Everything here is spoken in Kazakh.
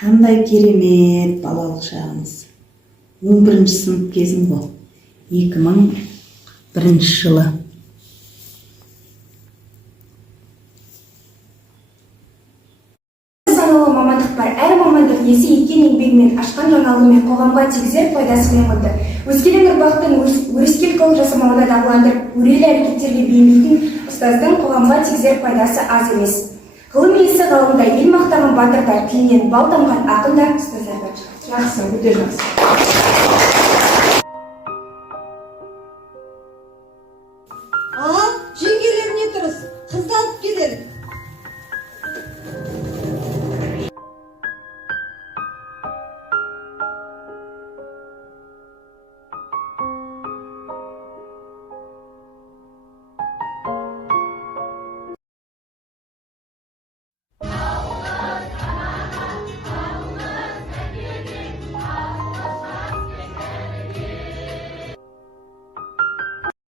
Қандай керемет балалық шағымыз. 11-ші сынып кезім бұл. 2001 жылы. Саналы мамандық бар. Әр мамандық есе еткен еңбегімен, ашқан жаңалығымен, қоғамға тигізер пайдасымен құнды. Өскелең ұрпақтың өрескел қылық жасамауына дағдыландырып, өрелі әрекеттерге бейімдейтін ұстаздың қоғамға тигізер пайдасы аз емес. Ғылым иесі ғалымда, ел мақтаған батырдар, тілінен бал тамған ақындар, ұстаздар бар. Жақсы, өте жақсы.